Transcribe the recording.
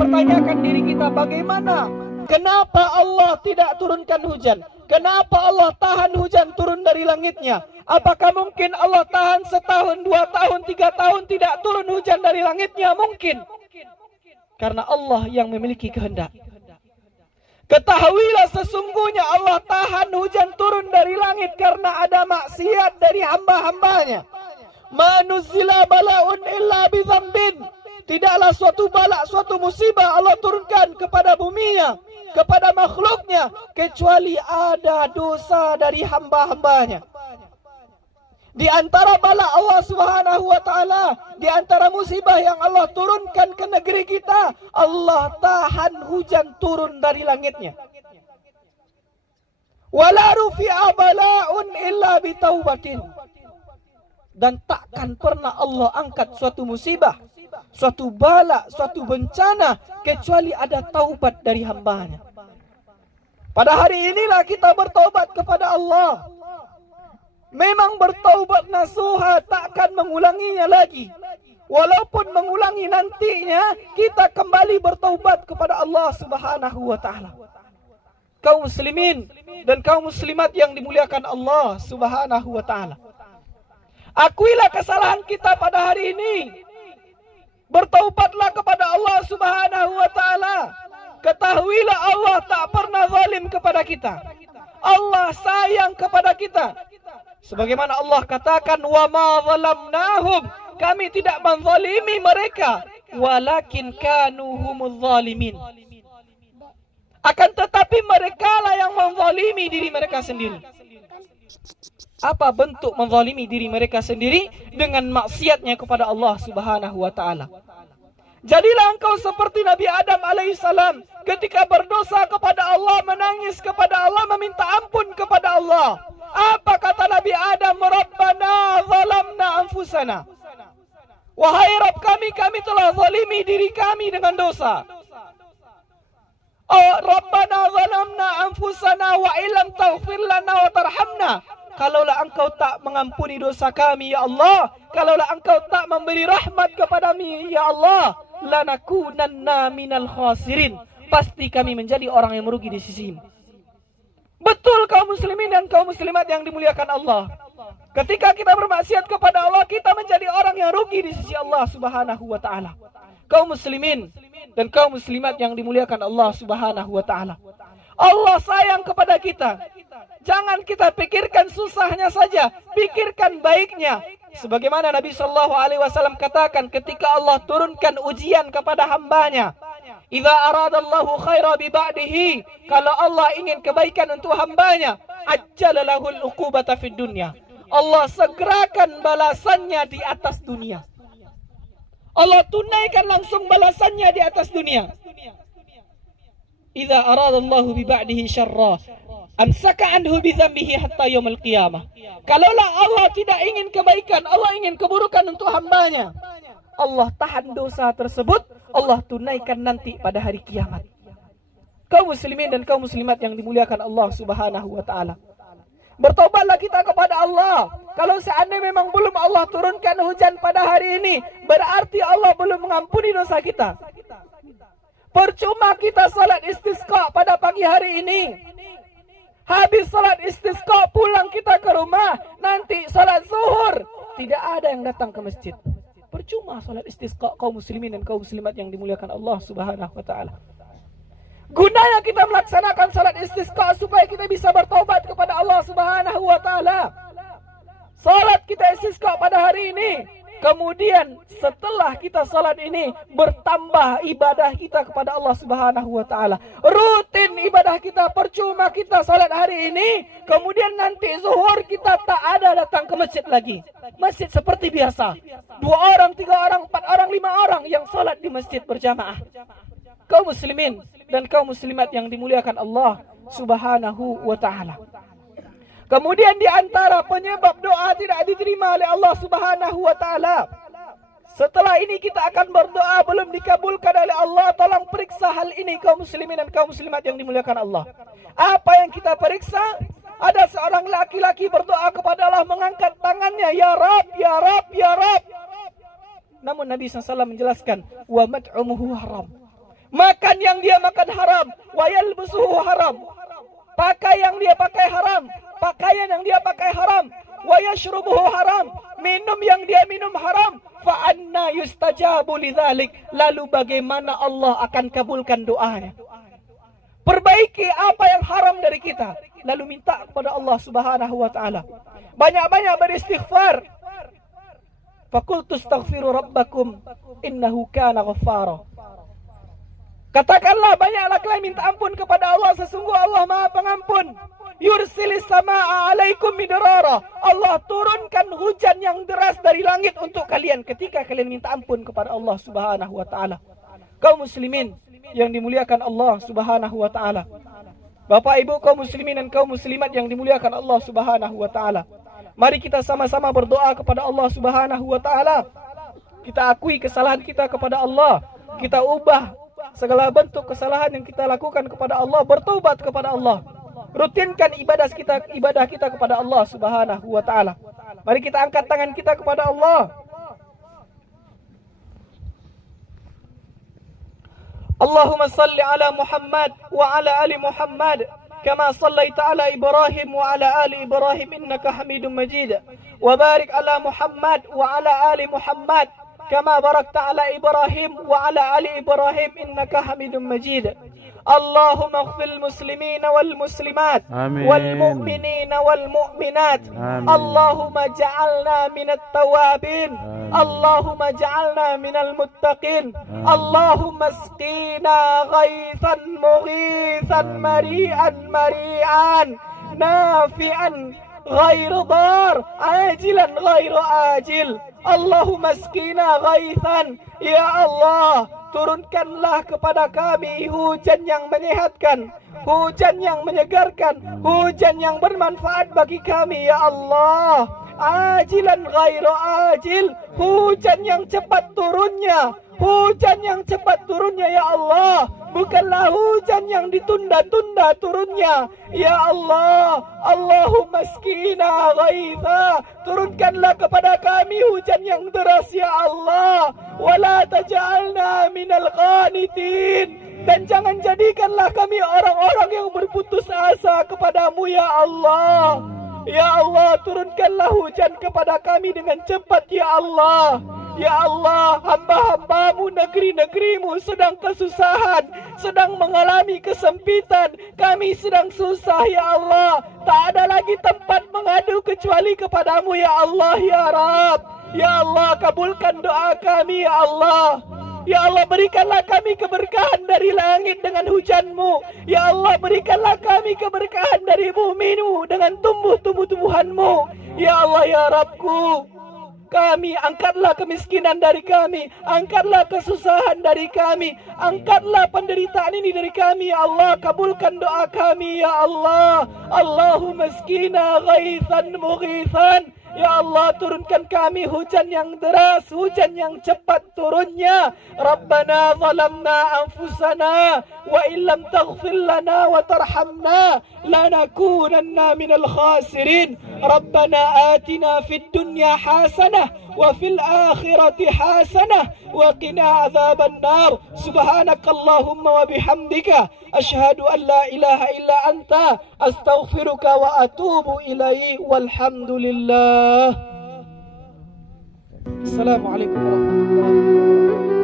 mempertanyakan diri kita, bagaimana? Kenapa Allah tidak turunkan hujan? Kenapa Allah tahan hujan turun dari langitnya? Apakah mungkin Allah tahan setahun, 2 tahun, 3 tahun tidak turun hujan dari langitnya? Mungkin. Karena Allah yang memiliki kehendak. Ketahuilah sesungguhnya Allah tahan hujan turun dari langit karena ada maksiat dari hamba-hambanya. Manuzzila bala'un illa bidzambin. Tidaklah suatu bala, suatu musibah Allah turunkan kepada buminya, kepada makhluknya, kecuali ada dosa dari hamba-hambanya. Di antara bala Allah Subhanahu wa ta'ala, di antara musibah yang Allah turunkan ke negeri kita, Allah tahan hujan turun dari langitnya. Wala rufi'a bala'un illa bitaubatin. Dan takkan pernah Allah angkat suatu musibah, suatu bala, suatu bencana, kecuali ada taubat dari hambanya. Pada hari inilah kita bertaubat kepada Allah. Memang bertaubat nasuha, takkan mengulanginya lagi. Walaupun mengulangi nantinya, kita kembali bertaubat kepada Allah Subhanahu wa ta'ala. Kaum muslimin dan kaum muslimat yang dimuliakan Allah Subhanahu wa ta'ala, akuilah kesalahan kita pada hari ini. Bertaubatlah kepada Allah Subhanahu wa ta'ala. Ketahuilah Allah tak pernah zalim kepada kita. Allah sayang kepada kita. Sebagaimana Allah katakan, wa ma zalamnahum, kami tidak menzalimi mereka, walakin kanu humuz zalimin. Akan tetapi mereka lah yang menzalimi diri mereka sendiri. Apa bentuk menzalimi diri mereka sendiri? Dengan maksiatnya kepada Allah Subhanahu wa ta'ala. Jadilah engkau seperti Nabi Adam alaihissalam, ketika berdosa kepada Allah, menangis kepada Allah, meminta ampun kepada Allah. Apa kata Nabi Adam? Rabbana zalamna anfusana. Wahai Rabb kami telah zalimi diri kami dengan dosa. Oh, Rabbana zalamna anfusana wa illam taghfir lana wa tarhamna. Kalaulah engkau tak mengampuni dosa kami, ya Allah, kalaulah engkau tak memberi rahmat kepada kami, ya Allah, lanakunanna minal khasirin. Pasti kami menjadi orang yang merugi di sisimu. Betul kaum muslimin dan kaum muslimat yang dimuliakan Allah. Ketika kita bermaksiat kepada Allah, kita menjadi orang yang rugi di sisi Allah Subhanahu wa ta'ala. Kaum muslimin dan kaum muslimat yang dimuliakan Allah Subhanahu wa ta'ala, Allah sayang kepada kita. Jangan kita pikirkan susahnya saja, pikirkan baiknya. Sebagaimana Nabi SAW katakan ketika Allah turunkan ujian kepada hambanya, idza aradallahu khaira bi ba'dihi, kalau Allah ingin kebaikan untuk hambanya, ajjala lahul uqubata fid dunya, Allah segerakan balasannya di atas dunia. Allah tunaikan langsung balasannya di atas dunia. Idza aradallahu bi ba'dihi syarra amsaka anhu bi dzambihi hatta yaumil qiyamah. Kalaulah Allah tidak ingin kebaikan, Allah ingin keburukan untuk hambanya, Allah tahan dosa tersebut, Allah tunaikan nanti pada hari kiamat. Kaum muslimin dan kaum muslimat yang dimuliakan Allah Subhanahu wa ta'ala, bertobatlah kita kepada Allah. Kalau seandainya memang belum Allah turunkan hujan pada hari ini, berarti Allah belum mengampuni dosa kita. Percuma kita salat istisqa pada pagi hari ini. Habis salat istisqa pulang kita ke rumah, nanti salat zuhur tidak ada yang datang ke masjid. Percuma salat istisqa kaum muslimin dan kaum muslimat yang dimuliakan Allah Subhanahu wa ta'ala. Gunanya kita melaksanakan salat istisqa supaya kita bisa bertobat kepada Allah Subhanahu wa ta'ala. Salat kita istisqa pada hari ini, kemudian setelah kita salat ini bertambah ibadah kita kepada Allah Subhanahu wa ta'ala. Rutin ibadah kita, percuma kita salat hari ini, kemudian nanti zuhur kita tak ada datang ke masjid lagi. Masjid seperti biasa, 2 orang, 3 orang, 4 orang, 5 orang yang salat di masjid berjamaah. Kaum muslimin dan kaum muslimat yang dimuliakan Allah Subhanahu wa ta'ala. Kemudian di antara penyebab doa tidak diterima oleh Allah Subhanahu wa ta'ala, setelah ini kita akan berdoa belum dikabulkan oleh Allah. Tolong periksa hal ini kaum muslimin dan kaum muslimat yang dimuliakan Allah. Apa yang kita periksa? Ada seorang laki-laki berdoa kepada Allah, mengangkat tangannya, ya Rab, ya Rab, ya Rab. Namun Nabi SAW menjelaskan, wa mat'umuhu haram. Makan yang dia makan haram. Wa yalbasuhu haram. Pakai yang dia pakai haram. Pakaian yang dia pakai haram. Wa yashrubuhu haram. Minum yang dia minum haram. Fa anna yustajabu lidzalik. Lalu bagaimana Allah akan kabulkan doanya? Perbaiki apa yang haram dari kita, lalu minta kepada Allah Subhanahu wa taala. Banyak-banyak beristighfar. Faqultu astaghfiru rabbakum innahu kana ghaffara. Katakanlah, banyaklah kalian minta ampun kepada Allah, sesungguhnya Allah Maha Pengampun. Yursilis samaa'a 'alaikum midrara. Allah turunkan hujan yang deras dari langit untuk kalian ketika kalian minta ampun kepada Allah Subhanahu wa taala. Kaum muslimin yang dimuliakan Allah Subhanahu wa taala. Bapak Ibu kaum muslimin dan kaum muslimat yang dimuliakan Allah Subhanahu wa taala. Mari kita sama-sama berdoa kepada Allah Subhanahu wa taala. Kita akui kesalahan kita kepada Allah. Kita ubah segala bentuk kesalahan yang kita lakukan kepada Allah, bertobat kepada Allah. Rutinkan ibadah kita kepada Allah Subhanahu wa taala. Mari kita angkat tangan kita kepada Allah. Allahumma salli ala Muhammad wa ala ali Muhammad kama sallaita ala Ibrahim wa ala ali Ibrahim innaka Hamidum Majid. Wa barik ala Muhammad wa ala ali Muhammad kama barakta ala Ibrahim wa ala ali Ibrahim innaka Hamidum Majid. اللهم اغفر المسلمين والمسلمات والمؤمنين والمؤمنات. اللهم اجعلنا من التوابين. اللهم اجعلنا من المتقين. اللهم اسقنا غيثا مغيثا مريئا مريئا نافعا غير ضار عاجلا غير آجل. اللهم اسقنا غيثا. Ya Allah, turunkanlah kepada kami hujan yang menyehatkan, hujan yang menyegarkan, hujan yang bermanfaat bagi kami ya Allah. Ajilan ghairu ajil, hujan yang cepat turunnya, hujan yang cepat turunnya ya Allah. Bukanlah hujan yang ditunda-tunda turunnya ya Allah. Allahumma skina ghaitha, turunkanlah kepada kami hujan yang deras ya Allah. Wala taj'alna minal qanitin, dan jangan jadikanlah kami orang-orang yang berputus asa kepadamu ya Allah. Ya Allah, turunkanlah hujan kepada kami dengan cepat ya Allah. Ya Allah, hamba-hambamu, negeri-negerimu sedang kesusahan, sedang mengalami kesempitan. Kami sedang susah ya Allah. Tak ada lagi tempat mengadu kecuali kepadamu ya Allah ya Rabb. Ya Allah, kabulkan doa kami ya Allah. Ya Allah, berikanlah kami keberkahan dari langit dengan hujanmu. Ya Allah, berikanlah kami keberkahan dari bumimu dengan tumbuh-tumbuhanmu. Ya Allah ya Rabbku, kami angkatlah kemiskinan dari kami, angkatlah kesusahan dari kami, angkatlah penderitaan ini dari kami ya Allah. Kabulkan doa kami ya Allah. Allahumma skina ghaithan mughithan. Ya Allah, turunkan kami hujan yang deras, hujan yang cepat turunnya. Rabbana zalamna anfusana wa illam taghfir lana wa tarhamna lanakunanna minal khasirin. Rabbana atina fid dunya hasanah wa fil akhirati hasanah wa qina adzaban nar. Subhanakallahumma wa bihamdika asyhadu an la ilaha illa anta astaghfiruka wa atubu ilaihi walhamdulillah. Assalamualaikum warahmatullahi wabarakatuh.